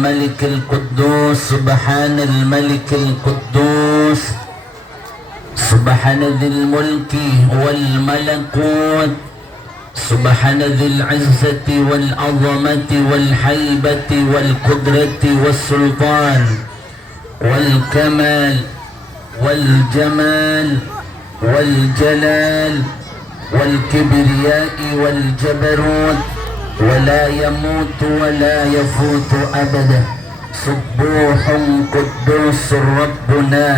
الملك القدوس سبحان الملك القدوس سبحان ذي الملك والملكوت سبحان ذي العزة والعظمة والهيبة والقدرة والسلطان والكمال والجمال والجلال والكبرياء والجبروت ولا يموت ولا يفوت أبدا سبوح قدوس ربنا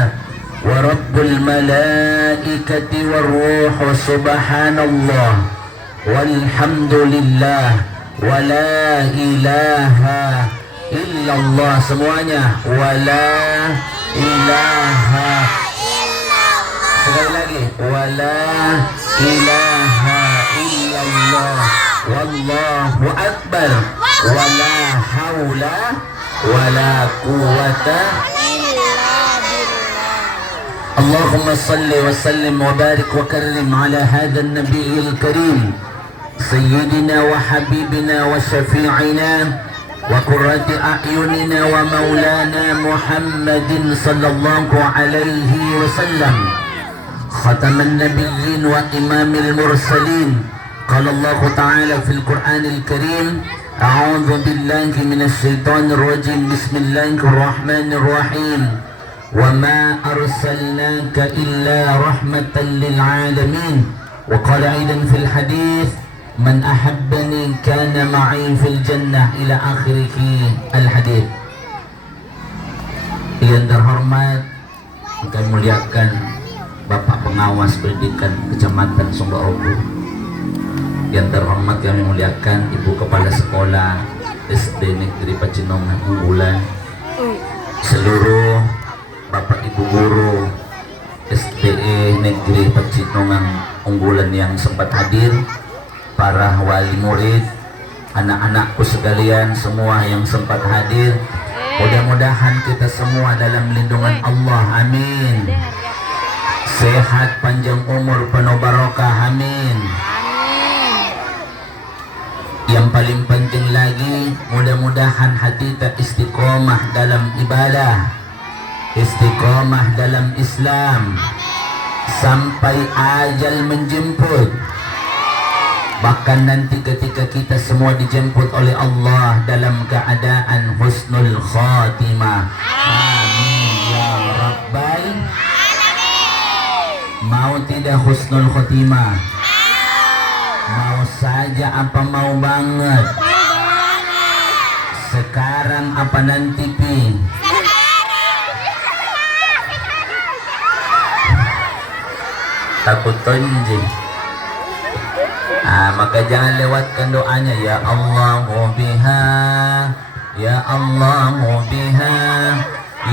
ورب الملائكة والروح سبحان الله والحمد لله ولا إله إلا الله semuanya ولا إله sekali lagi ولا إله إلا الله والله أكبر ولا حول ولا قوة اللهم صل وسلم وبارك وكرم على هذا النبي الكريم سيدنا وحبيبنا وشفيعنا وقرة أعيننا ومولانا محمد صلى الله عليه وسلم ختم النبيين وإمام المرسلين قال الله تعالى في القرآن الكريم أعوذ بالله من الشيطان الرجيم بسم الله الرحمن الرحيم وما أرسلناك إلا رحمة للعالمين وقال أيضا في الحديث من أحبني كان معي في الجنة إلى آخره الحديث. Yang terhormat, kami muliakan Bapak Pengawas Pendidikan Kecamatan Sumba Obu. Yang terhormat kami muliakan Ibu Kepala Sekolah SD Negeri Pacinongan Unggulan, seluruh Bapak Ibu Guru SDE Negeri Pacinongan Unggulan yang sempat hadir, para wali murid, anak-anakku sekalian semua yang sempat hadir, mudah-mudahan kita semua dalam lindungan Allah, amin. Sehat, panjang umur, penuh barokah, amin. Yang paling penting lagi, mudah-mudahan hati kita istiqomah dalam ibadah, istiqomah dalam Islam, sampai ajal menjemput. Bahkan nanti ketika kita semua dijemput oleh Allah dalam keadaan husnul khatimah. Amin ya Rabbal Alamin. Mau tidak husnul khatimah? Mau saja apa mau banget? Sekarang apa nanti pi? Takut tonjing. Maka jangan lewatkan doanya, ya Allah biha, ya Allah biha,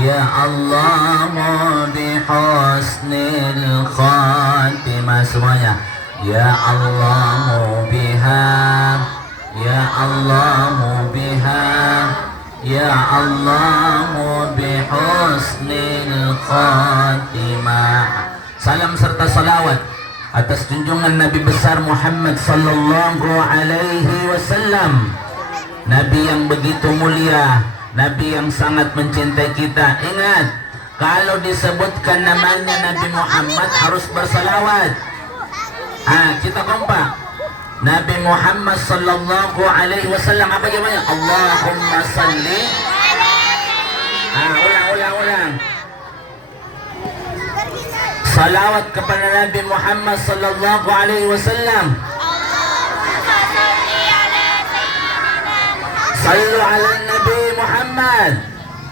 ya Allah bihusnil khatimah semuanya. Ya Allah biha, ya Allah biha, ya Allah bihusnil khatimah. Salam serta salawat atas junjungan Nabi besar Muhammad sallallahu alaihi wasallam, Nabi yang begitu mulia, Nabi yang sangat mencintai kita. Ingat, kalau disebutkan namanya Nabi Muhammad harus bersalawat. Kita kompak. Nabi Muhammad sallallahu alaihi wasallam apa jawabannya? Allahumma salli. Ulang. Salawat kepada Nabi Muhammad sallallahu alaihi wasallam. Sallu ala Nabi Muhammad.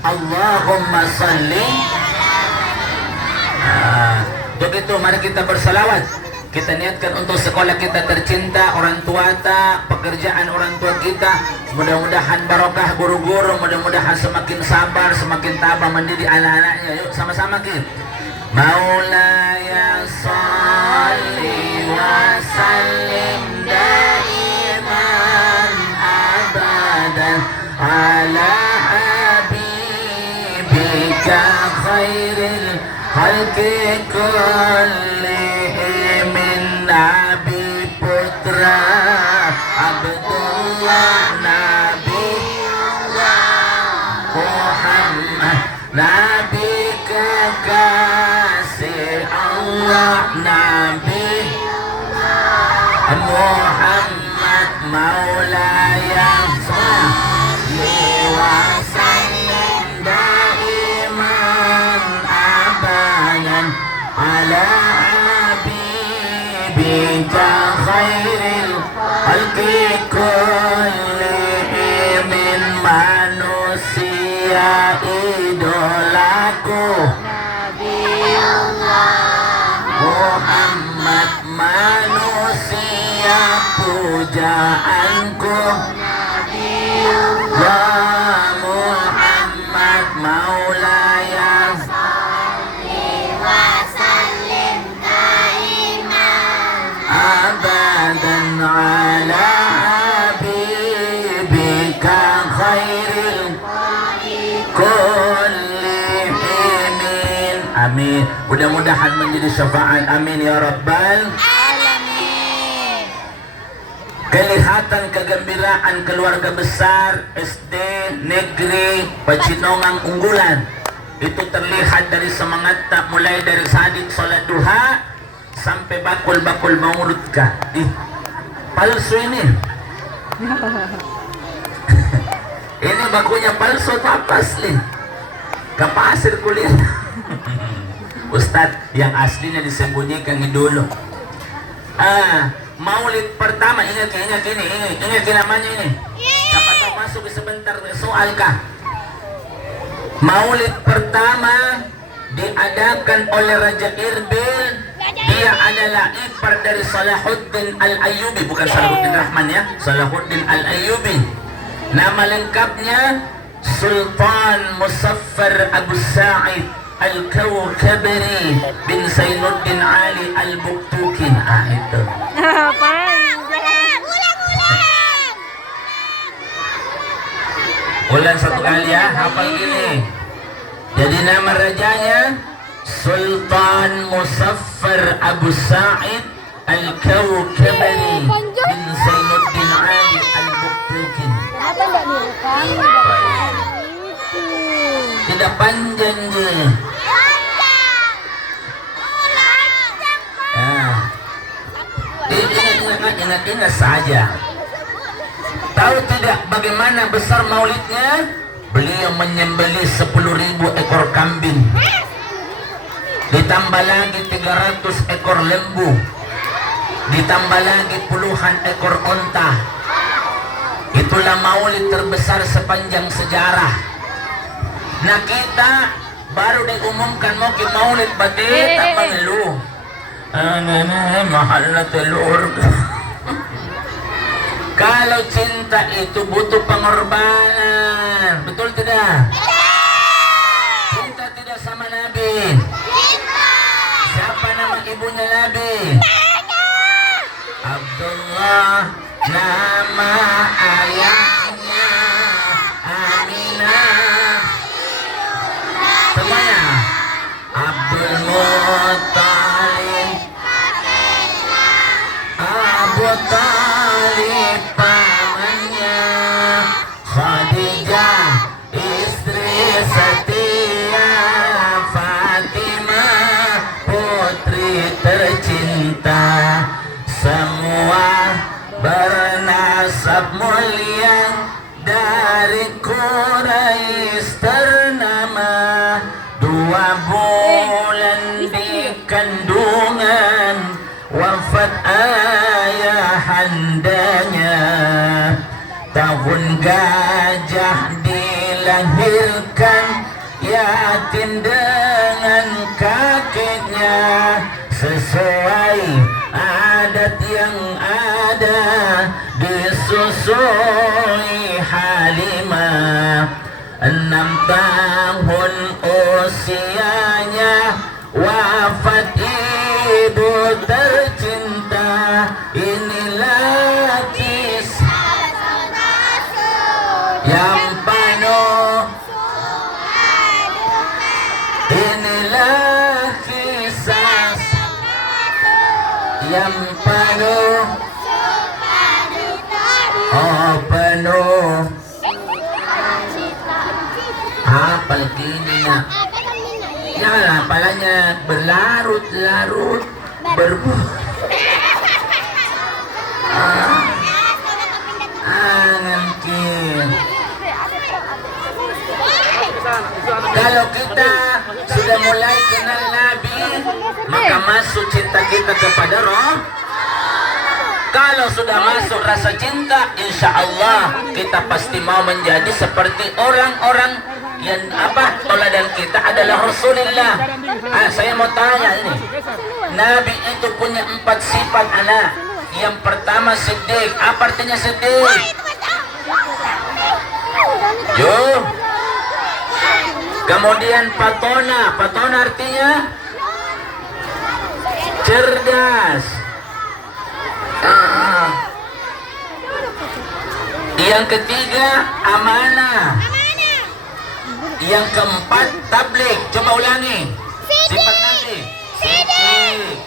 Allahumma salli. Begitu, mari kita bersalawat. Kita niatkan untuk sekolah kita tercinta, orang tua kita, pekerjaan orang tua kita. Mudah-mudahan barokah guru-guru, mudah-mudahan semakin sabar, semakin tabah mendidik anak-anaknya. Yuk sama-sama kita. Maulaya salli wa sallim daiman abadan ala habibika khairil khalqi kullihim min Nabi Putra Abdullah Nabi Nabi kekasih Allah, Nabi Muhammad maulaya salli wa sallim daiman abadan ala habibika khairil khalqi kullihim, manusia idolaku Nabi Allah Muhammad, manusia pujaanku Nabi Allah Muhammad maulaya salli wa sallim daiman abadan ala habibika khairil kullihim. Amin. Mudah-mudahan menjadi syafaat. Amin ya rabbal alamin. Kelihatan kegembiraan keluarga besar SD Negeri Pacinongang Unggulan itu terlihat dari semangat tak, mulai dari sadik salat duha sampai bakul-bakul maulud kah. Palsu ini. Ini bakunya palsu atau apa asli? Kapasir kuliah. Ustadz, yang aslinya disembunyikan dulu. Maulid pertama, ingat namanya ini. Siapa tahu masuk sebentar soal kah? Maulid pertama diadakan oleh Raja Irbil. Dia adalah ipar dari Salahuddin Al-Ayyubi, bukan Salahuddin Rahman ya, Salahuddin Al-Ayyubi. Nama lengkapnya Sultan Muzaffar Abu Sa'id Al-Kawkabari bin Zainuddin Ali Al-Buktukin. Itu. Ulang satu kali ya, hafal gini. Jadi nama rajanya Sultan Muzaffar Abu Sa'id Al-Kawkabari bin Zainuddin Ali Al-Buktukin. Kenapa enggak direkam? Tidak panjang je. Ingat saja. Tahu tidak bagaimana besar maulidnya? Beliau menyembelih 10.000 ekor kambing, ditambah lagi 300 ekor lembu, ditambah lagi puluhan ekor onta. Itulah maulid terbesar sepanjang sejarah. Nah, kita baru diumumkan mau ke maulid batik tak mengeluh. Mahal na telur. Kalau cinta itu butuh pengorbanan, betul tidak? Cinta tidak sama Nabi. Siapa nama ibunya Nabi? Abdullah. Nama ayahnya Aminah. Semuanya. Abdul Muttalib. Abu Talib pamannya, Khadijah istri setia, Fatimah putri tercinta, semua bernasab mulia dari Quraisy ternama. 2 bulan di kandungan wafat ayahandanya. Tahun gajah dilahirkan yatim dengan kakeknya. Sesuai adat yang ada disusui Halimah. 6 tahun usianya wafat ibu tercinta. Inilah kisah yang penuh. Inilah kisah yang penuh. Oh, penuh Hafal kini na. Ya, palanya berlarut-larut berbuah. Angan. Kalau kita sudah mulai kenal Nabi, maka masuk cinta kita kepada Roh. Kalau sudah masuk rasa cinta, insya Allah kita pasti mau menjadi seperti orang-orang yang toladan kita adalah Rasulullah. Saya mau tanya ini, Nabi itu punya 4 sifat anak. Yang pertama Siddiq. Apa artinya Siddiq? Yo. Kemudian Patona. Patona artinya cerdas. Yang ketiga amanah. Yang keempat tabligh. Coba ulangi. Sifat Nabi. Siddiq.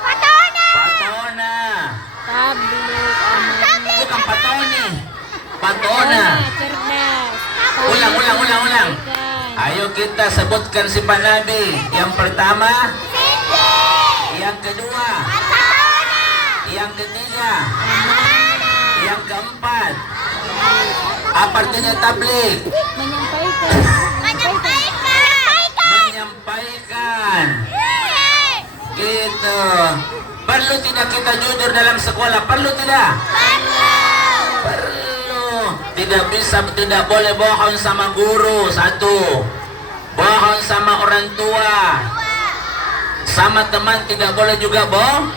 Patona. Tabligh. Bukan patoni. Patona. Cerdas. Ulang. Ayo kita sebutkan sifat Nabi. Yang pertama Siddiq. Yang kedua Patona. Yang ketiga yang keempat apa artinya tabligh? Menyampaikan. Gitu. Perlu tidak kita jujur dalam sekolah? Perlu tidak? Perlu. Tidak boleh bohong sama guru. 1. Bohong sama orang tua. Sama teman tidak boleh juga bohong.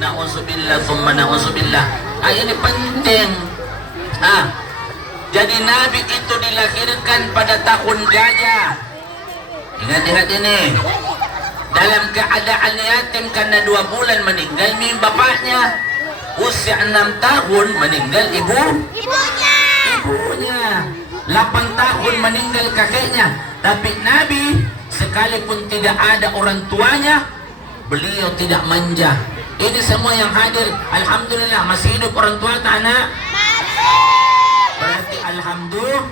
Na'udzubillah summa na'udzubillah. Ini penting. Jadi Nabi itu dilahirkan pada tahun gajah. Ingat ini. Dalam keadaan yatim karena 2 bulan meninggal bapaknya. Usia 6 tahun meninggal ibunya. 8 tahun meninggal kakeknya. Tapi Nabi sekalipun tidak ada orang tuanya, beliau tidak manja. Ini semua yang hadir, alhamdulillah masih hidup orang tua tak anak? Berarti alhamdulillah.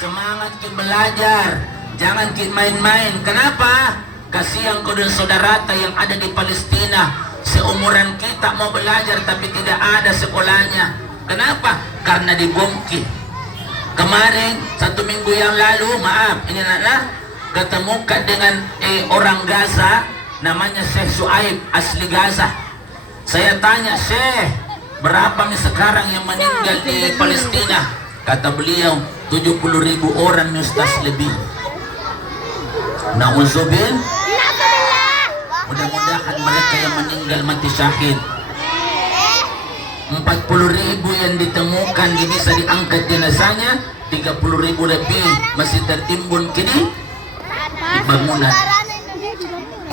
Semangat kita belajar, jangan kita main-main. Kenapa? Kasihan kodon saudara yang ada di Palestina. Seumuran kita mau belajar tapi tidak ada sekolahnya. Kenapa? Karena dibongkar. Kemarin 1 minggu yang lalu, maaf, ini ketemu dengan orang Gaza, namanya Syekh Suaib, asli Gaza. Saya tanya, Syekh, berapa nih sekarang yang meninggal di Palestina? Kata beliau, 70.000 orang Ustaz lebih. Na'udzubillah. Mudah-mudahan mereka yang meninggal mati syahid. 40.000 yang ditemukan bisa diangkat jenazahnya, 30.000 lebih masih tertimbun kini di bangunan.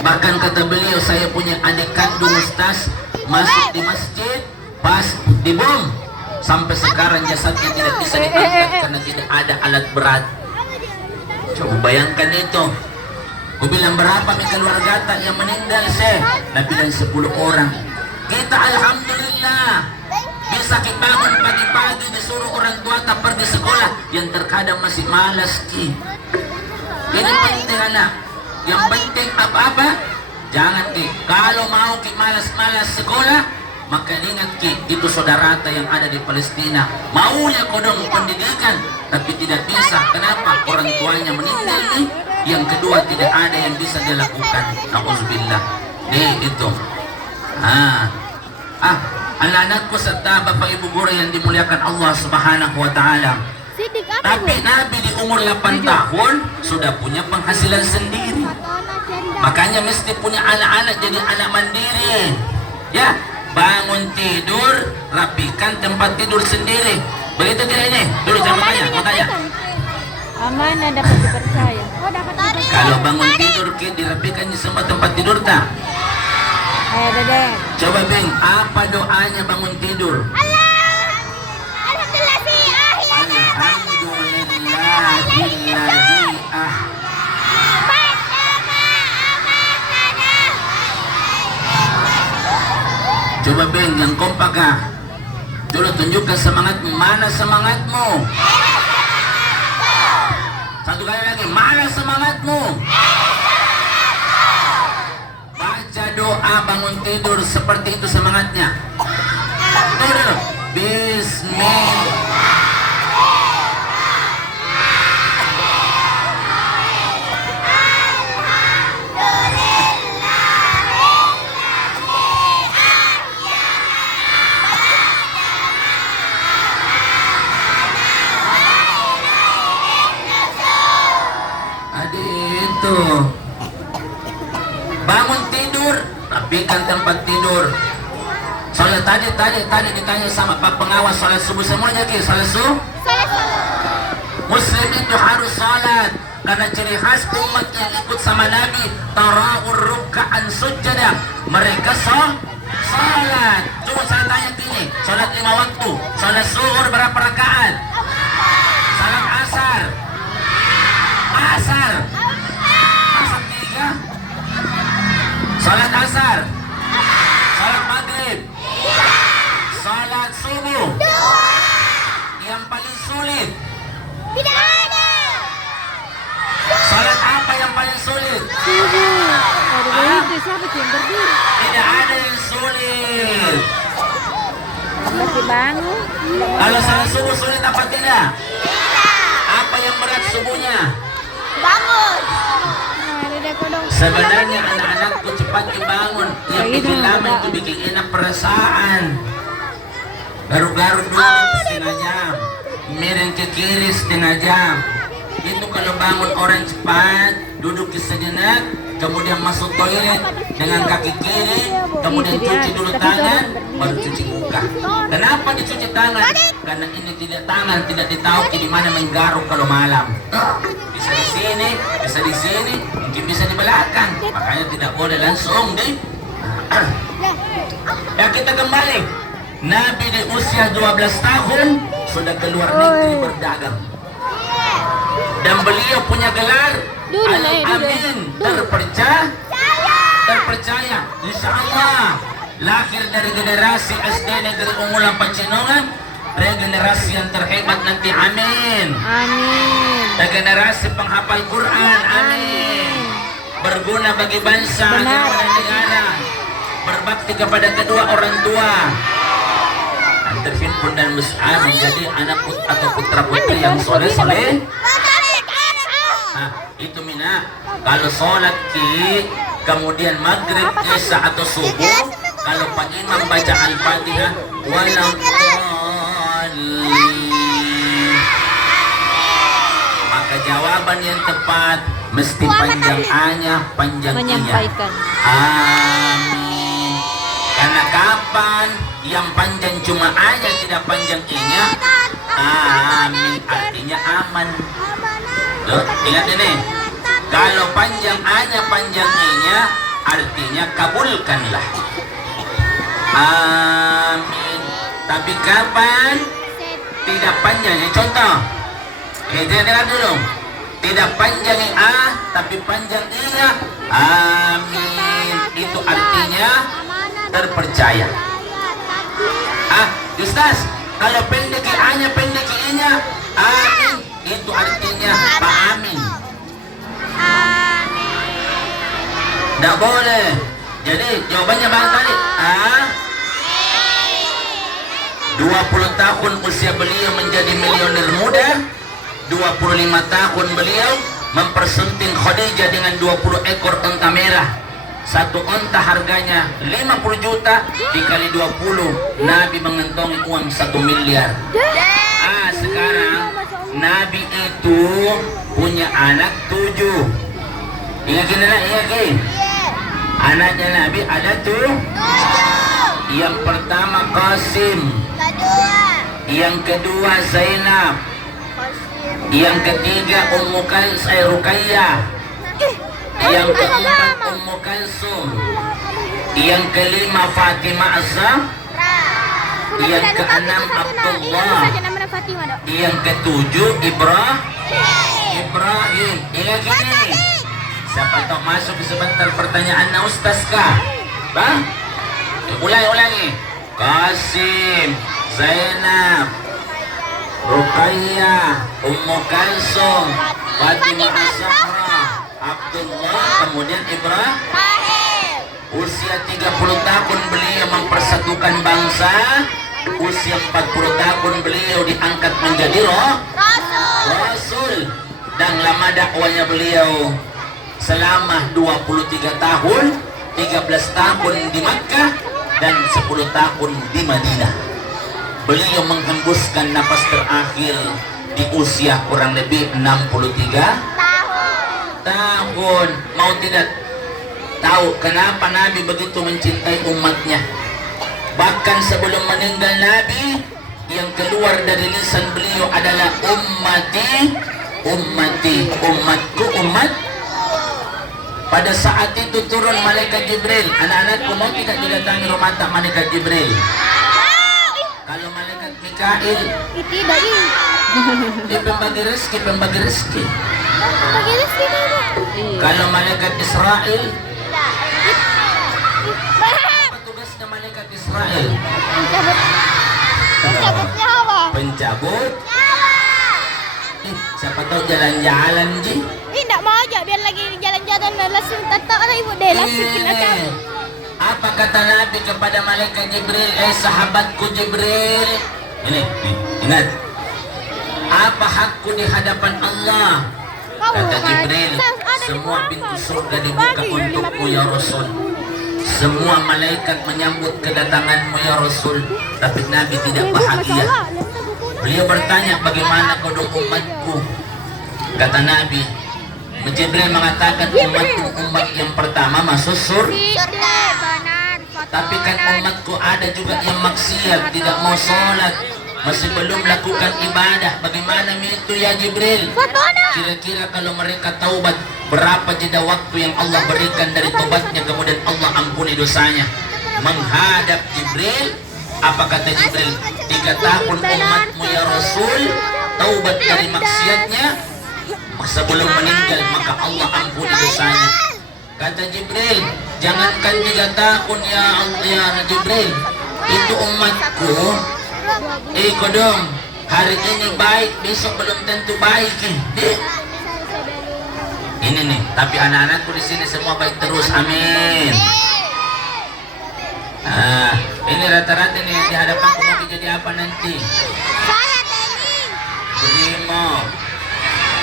Bahkan kata beliau, saya punya adik kandung Ustaz masuk di masjid pas dibom, sampai sekarang jasadnya tidak bisa diangkat karena tidak ada alat berat. Coba bayangkan itu. Aku bilang, berapa keluarga yang meninggal, Syekh? Nabi bilang 10 orang. Kita alhamdulillah bisa kita bangun pagi-pagi disuruh orang tua tak pergi sekolah, yang terkadang masih malas ki. Ini penting anak. Yang penting apa-apa jangan ki. Kalau mau ki malas-malas sekolah, maka ingat ki, itu saudara yang ada di Palestina maunya kodong pendidikan tapi tidak bisa. Kenapa? Orang tuanya meninggal nih. Yang kedua, tidak ada yang bisa dia lakukan. Na'udzubillah. Itu. Anak-anakku serta bapak ibu guru yang dimuliakan Allah Subhanahu wa taala. Tapi Nabi di umur 8 tahun sudah punya penghasilan sendiri. Makanya mesti punya anak-anak jadi anak mandiri. Ya, bangun tidur, rapikan tempat tidur sendiri. Begitu tidak ini? Dulu jangan mau tanya. Amanah dapat dipercaya. Kalau bangun tidur dirapikan semua tempat tidur tak? Ayo Dede. Coba Bing, apa doanya bangun tidur? Coba Bing, yang kompak kah? Coba tunjukkan semangatmu. Mana semangatmu? Satu kali lagi. Mana semangatmu? Baca doa bangun tidur seperti itu semangatnya. Tuh, Bismillah. Bangun tidur, rapikan tempat tidur. Soalnya tadi ditanya sama Pak Pengawas salat subuh semuanya ki salat subuh. Muslim itu harus salat karena ciri khas umat yang ikut sama Nabi tara'ur ruk'an sujada. Mereka salat. Coba saya tanya gini, salat 5 waktu, salat zuhur berapa rakaat? Salat asar 3. Salat asar, salat maghrib, salat subuh. Yang paling sulit Tidak ada. salat apa yang paling sulit? Aduh, itu siapa sih yang berdiri? Tidak ada yang sulit. Masih bangun. Kalau salat subuh sulit apa tidak? Apa yang berat subuhnya? Bangun. Nah, Dede kodong. Sebenarnya anak-anakku cepat dibangun. Yang bikin lama itu bikin enak perasaan. Garuk-garuk dulu setengah jam, miring ke kiri setengah jam. Itu kalau bangun orang cepat, duduk sejenak, kemudian masuk toilet dengan kaki kiri, kemudian cuci dulu tangan, baru cuci muka. Kenapa dicuci tangan? Karena ini tangan tidak ditahu di mana menggaruk kalau malam. Bisa di sini, bisa di sini, mungkin bisa di belakang. Makanya tidak boleh langsung deh. Ya kita kembali. Nabi di usia 12 tahun sudah keluar negeri berdagang. Dan beliau punya gelar Al-Amin, terpercaya. Insya Allah lahir dari generasi SD Negeri Ungulan Pacinongan, regenerasi yang terhebat nanti, amin. Amin. Regenerasi penghafal Quran, amin. Berguna bagi bangsa dan negara, berbakti kepada kedua orang tua. Terhimpun dan besar menjadi anak atau putra putri yang soleh. Nah, itu Mina. Kalau sholat kemudian maghrib, isya atau subuh, kalau Pak Imam baca Al-Fatihah, walau maka jawaban yang tepat mesti panjang A-nya, panjang I-nya. Menyampaikan. Amin. Karena kapan yang panjang cuma A-nya tidak panjang I-nya? Amin artinya aman. Loh, ingat ini. Kalau panjang A-nya panjang I-nya artinya kabulkanlah. Amin. Tapi kapan tidak panjang? Contoh. Dengar dulu. Tidak panjang A tapi panjang I-nya. Amin. Itu artinya terpercaya. Ustaz, kalau pendek A-nya pendek I-nya, amin, itu artinya Pak Amin. Tidak boleh. Jadi jawabannya bang tadi 20 tahun usia beliau menjadi milioner muda. 25 tahun beliau mempersunting Khadijah dengan 20 ekor unta merah. Satu unta harganya 50 juta dikali 20, Nabi mengantongi uang 1 miliar. Sekarang Nabi itu punya anak 7. Ingatin anak, ingatin. Anaknya Nabi ada 7. Yang pertama Qasim, yang kedua Zainab, yang ketiga Ummu Ruqayyah, yang keempat Ummu Kalsum, yang kelima Fatimah Az-Zahra, yang keenam Abdullah, yang ketujuh Ibrahim. Ingat gini, siapa tahu masuk sebentar pertanyaan na ustaz kah? Bang? Ulangi. Qasim, Zainab, Ruqayyah, Ummu Kalsum, Fatimah As-Zahra, Abdullah, kemudian Ibrahim. Rahim. Usia 30 tahun beliau mempersatukan bangsa. Usia 40 tahun beliau diangkat menjadi Rasul. Dan lama dakwanya beliau selama 23 tahun, 13 tahun di Makkah dan 10 tahun di Madinah. Beliau menghembuskan napas terakhir di usia kurang lebih 63 tahun. Mau tidak tahu kenapa Nabi begitu mencintai umatnya? Bahkan sebelum meninggal Nabi, yang keluar dari lisan beliau adalah ummati, ummati, umatku, umat. Pada saat itu turun malaikat Jibril. Anak-anakku mau tidak didatangi rumah tak malaikat Jibril? Kalau malaikat Mikail, Tidak ini. dia pembagi rezeki, pembagi rezeki. Bagi rezeki kamu. Iya. Kalau malaikat Israel, Tidak. apa tugasnya malaikat Israel? Pencabut nyawa. Pencabut. Siapa tahu jalan-jalan Ji. Tidak mau aja biar lagi jalan-jalan langsung tatak lah ibu deh langsung kita cabut. Apa kata Nabi kepada malaikat Jibril? Sahabatku Jibril. Ini, ingat. Apa hakku di hadapan Allah? Kata Jibril, semua pintu surga dibuka untukmu ya Rasul. Semua malaikat menyambut kedatanganmu ya Rasul. Tapi Nabi tidak bahagia. Beliau bertanya, bagaimana kodok umatku? Kata Nabi, Jibril mengatakan umatku umat yang pertama masuk surga. Tapi kan umatku ada juga yang maksiat, tidak mau sholat, masih belum lakukan ibadah. Bagaimana itu ya Jibril? Kira-kira kalau mereka taubat, berapa jeda waktu yang Allah berikan dari taubatnya, kemudian Allah ampuni dosanya? Menghadap Jibril, apa kata Jibril? 3 tahun umatmu ya Rasul taubat dari maksiatnya, sebelum meninggal maka Allah ampuni dosanya. Kata Jibril, jangankan 3 tahun ya Allah ya Jibril, itu umatku. Kodong, hari ini baik, besok belum tentu baik. Ini nih, tapi anak-anakku di sini semua baik terus, amin. Ini rata-rata nih di hadapanku mau jadi apa nanti? Saya training. Brimo,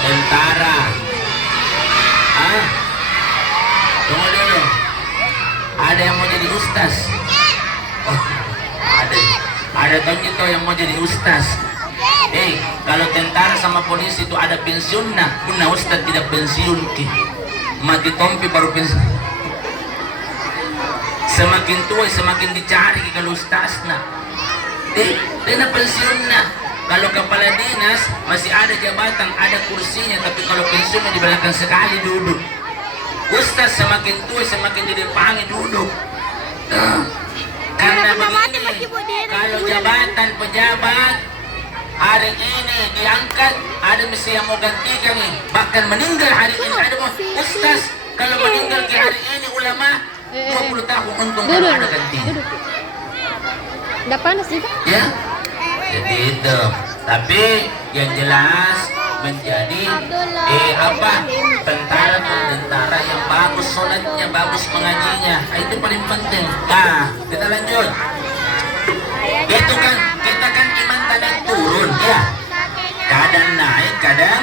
tentara. Tunggu dulu. Ada yang mau jadi ustaz? Oh, ada Tonjito yang mau jadi ustaz. Kalau tentara sama polisi itu ada pensiun, nah, kuna ustaz tidak pensiun ki. Mati tompi baru pensiun. Semakin tua semakin dicari kalau ustaz nah. Dina pensiun nah. Kalau kepala dinas masih ada jabatan, ada kursinya, tapi kalau pensiunnya di belakang sekali duduk. Ustaz semakin tua semakin didepangi duduk. Karena begini, kalau jabatan pejabat hari ini diangkat, ada mesti yang mau gantikan nih. Bahkan meninggal hari ini ada mau ustaz. Kalau meninggal ke hari ini ulama 20 tahun untung kalau ada gantinya. Udah panas juga. Ya, jadi itu. Tapi yang jelas menjadi tentara yang bagus sholatnya, bagus mengajinya. Itu paling penting. Nah, kita lanjut. Itu kan kita kan iman kadang turun ya. Kadang naik, kadang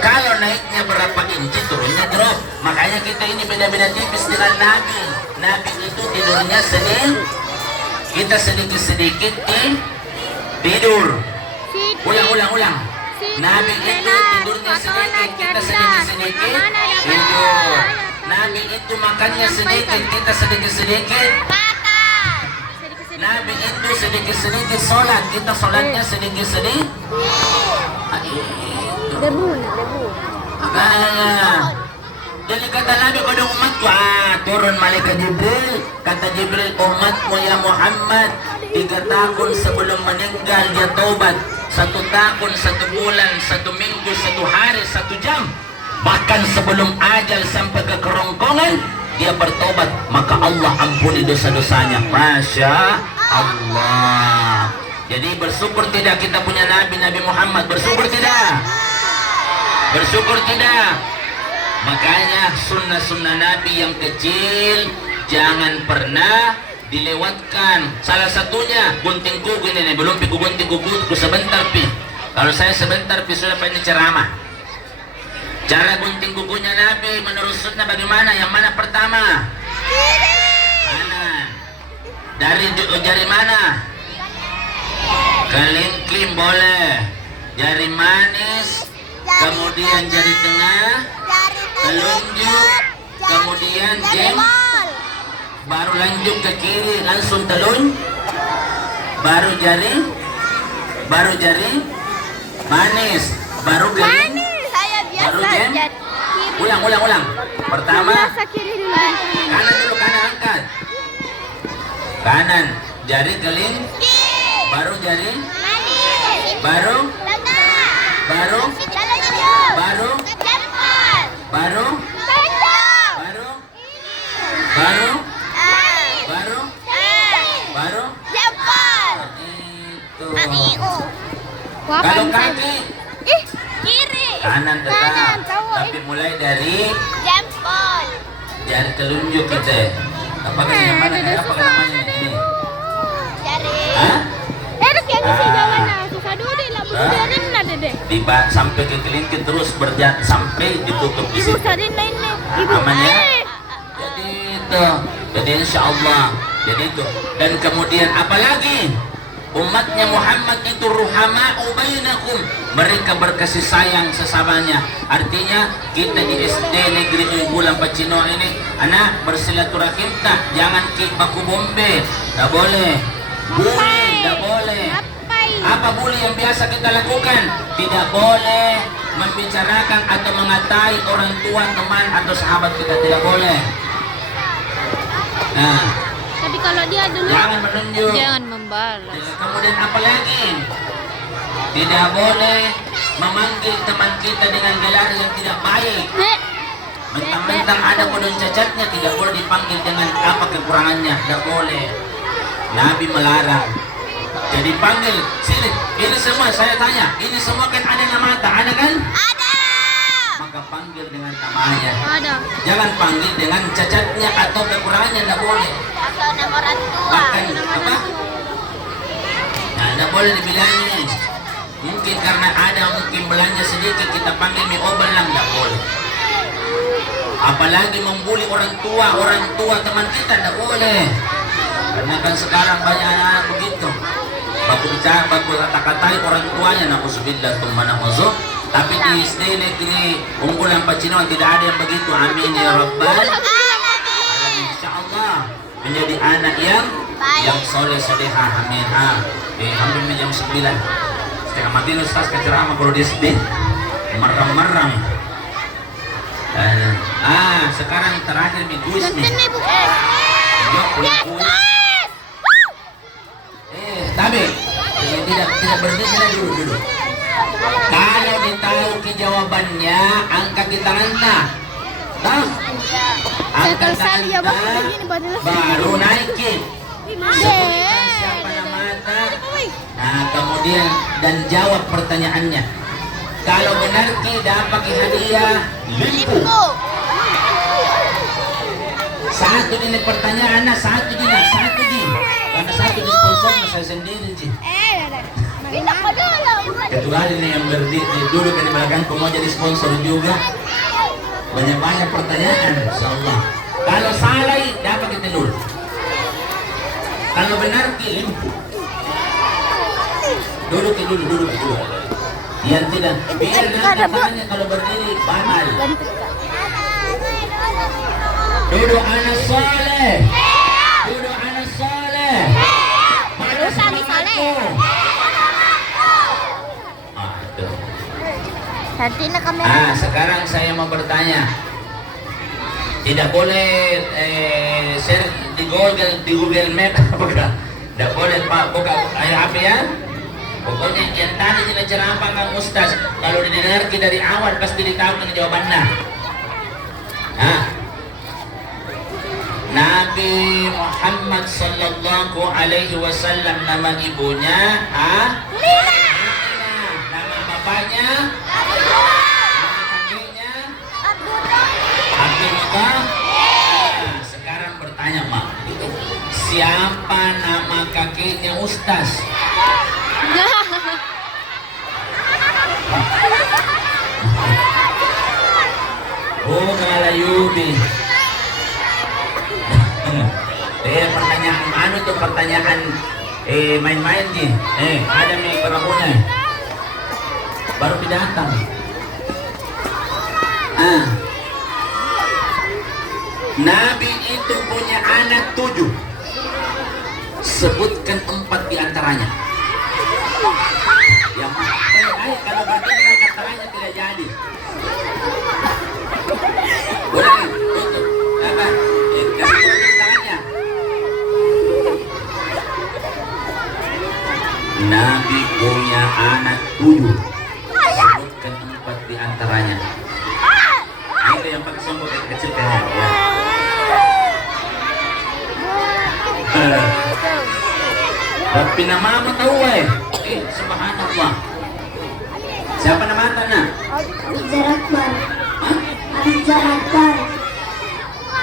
kalau naiknya berapa inci, turunnya drop. Makanya kita ini beda-beda tipis dengan Nabi. Nabi itu tidurnya sedih, kita sedikit-sedikit tidur. Ulang. Nabi itu tidurnya sedikit, kita sedikit-sedikit tidur. Nabi itu makannya sedikit, kita sedikit-sedikit. Nabi itu sedikit-sedikit sholat, kita sholatnya sedikit-sedikit. Debu. Jadi kata Nabi pada umatku, turun malaikat Jibril. Kata Jibril, umatmu ya Muhammad 3 tahun sebelum meninggal dia taubat. 1 tahun, 1 bulan, 1 minggu, 1 hari, 1 jam. Bahkan sebelum ajal sampai ke kerongkongan dia bertobat, maka Allah ampuni dosa-dosanya. Masya Allah. Jadi bersyukur tidak kita punya Nabi Muhammad? Bersyukur tidak? Bersyukur tidak? Makanya sunnah-sunnah Nabi yang kecil jangan pernah dilewatkan. Salah satunya gunting kuku ini, belum piku gunting kuku sebentar pi. Kalau saya sebentar pi sudah pengen ceramah. Cara gunting kukunya Nabi menurut sunnah bagaimana? Yang mana pertama? Kanan. Dari jari mana? Kelingking boleh, jari manis, kemudian jari tengah, telunjuk, kemudian baru lanjut ke kiri langsung telun, baru jari manis, baru keling, baru jam. Ulang. Pertama, kanan dulu, kanan angkat, kanan, jari keling, baru jari, baru itu. Kalau kaki kiri, kanan tetap, tahu, tapi mulai dari jempol, jari telunjuk kita. Apakah yang mana? Apa namanya ini? jari. Hah? Yang isi jalan susah dulu deh lah, budarin lah deh. Tiba sampai ke kelingking terus berjalan sampai ditutup di situ. Sarin lain nih. Ibu Aman ya? Jadi itu, jadi insya Allah, jadi itu. Dan kemudian apalagi umatnya Muhammad itu ruhama'u bainakum, mereka berkasih sayang sesamanya. Artinya kita di SD Negeri Bulan Pacino ini anak bersilaturahim tak, jangan baku bombe, tak boleh. Bully, tidak boleh. Apa bully yang biasa kita lakukan? Tidak boleh membicarakan atau mengatai orang tua, teman atau sahabat kita, tidak boleh. Nah, Tapi kalau dia dulu jangan menunjuk. jangan membalas. Kemudian apa lagi? Tidak boleh memanggil teman kita dengan gelar yang tidak baik. Mentang-mentang ada kodon cacatnya, tidak boleh dipanggil dengan apa kekurangannya, tidak boleh. Nabi melarang. Jadi panggil, sini, ini semua saya tanya, ini semua kan ada nama tak ada kan? Ada. Maka panggil dengan namanya. Ada. Jangan panggil dengan cacatnya atau kekurangannya, tidak boleh. Atau nama orang tua. Bahkan apa? Nah, tidak boleh dibilangin. Mungkin karena ada mungkin belanja sedikit kita panggil mie obalang, tidak boleh. Apalagi membuli orang tua teman kita, tidak boleh. Karena kan sekarang banyak anak begitu. Baku bicara, baku kata-katai orang tuanya, na'udzubillah tsumma na'udzu. Tapi di SD Negeri Unggulan Pacino tidak ada yang begitu. Amin ya rabbal alamin. Insyaallah menjadi anak yang soleh solehah. Amin. Hampir jam 9. Setengah mati Ustaz ceramah kalau di SD. Merang-merang. Sekarang terakhir nih kuis nih. Jawab kuis. Tapi tidak berdiri dulu. Kalau ditahu jawabannya, angkat di tangan tak. Tahu? Angkat tangan tak, baru naikin. Sebutkan siapa nama tak. Nah, kemudian dan jawab pertanyaannya. Kalau benar dapat hadiah limpu. Satu ini pertanyaan, satu di. Karena satu di sponsor saya sendiri sih. Kecuali ini yang berdiri duduk di belakangku mau jadi sponsor juga. Banyak pertanyaan, insyaallah. Kalau salah dapat kita dulu. Kalau benar limpu. Duduk dulu. Yang tidak, biar tangannya kalau berdiri batal. Duduk anak soleh. Mana semangatmu? Sekarang saya mau bertanya. Tidak boleh share di Google Map, bukan? Tidak boleh Pak, buka ayo apa ya? Pokoknya yang tadi kita ceramah Kang Ustaz, kalau didengar dari awal pasti ditahu dengan jawabannya. Nabi Muhammad sallallahu alaihi wasallam nama ibunya Aminah. Nama bapaknya nama kakeknya Abdullah. Nah, sekarang bertanya Mak, siapa nama kakeknya Ustaz? Oh, Kalayubi. Pertanyaan anu tuh pertanyaan main-main nih. Ada nih perahuna. Baru datang. Nabi itu punya anak 7. Sebutkan 4 di antaranya. Yang kalau berarti dengan katanya tidak jadi. Boleh tutup. Apa? Kasih tangannya. Nabi punya anak 7. Sebutkan 4 di antaranya. Ini yang pakai sombong kecil kan ya. Tapi nama apa tahu subhanallah. Siapa nama tanah? Abizar Akbar. Abizar Akbar.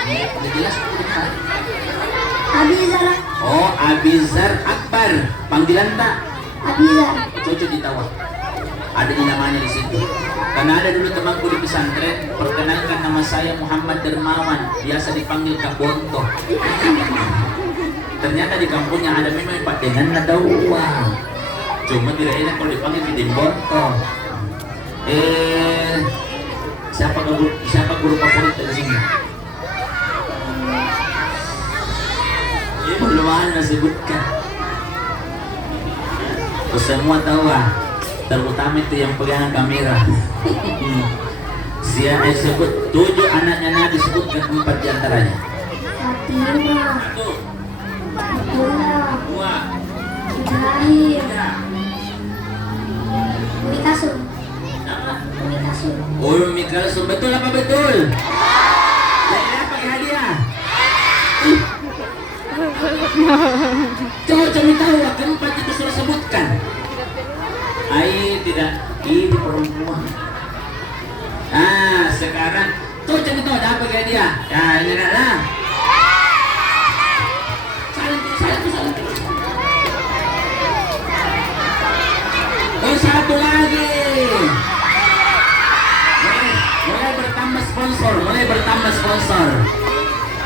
Udah jelas bukan? Abizar. Oh, Abizar Akbar. Panggilan tak? Abizar. Cucu ditawa. Ada di namanya di situ. Karena ada dulu temanku di pesantren, perkenalkan nama saya Muhammad Dermawan, biasa dipanggil Kak Bonto. Ternyata di kampungnya ada memang Pak dengan nada uang. Cuma tidak enak kalau dipanggil Kidin Bonto. Siapa guru favorit dari sini? Belum ada sebutkan. Semua tahu terutama itu yang pegangan kamera. Siapa sebut 7 anaknya Nabi, sebutkan 4 di antaranya. Fatimah. 1, Abdullah. 2, Ibrahim. 3. Umi Kasum. Nama? Umi Kasum. Umi Kalsum, betul apa betul? Saya pakai hadiah. Coba cari tahu, keempat itu sudah sebutkan. Tidak, ini perempuan. Sekarang coba cari tahu ada apa hadiah. Ya, ini adalah. Salam. Satu lagi. Mulai bertambah sponsor.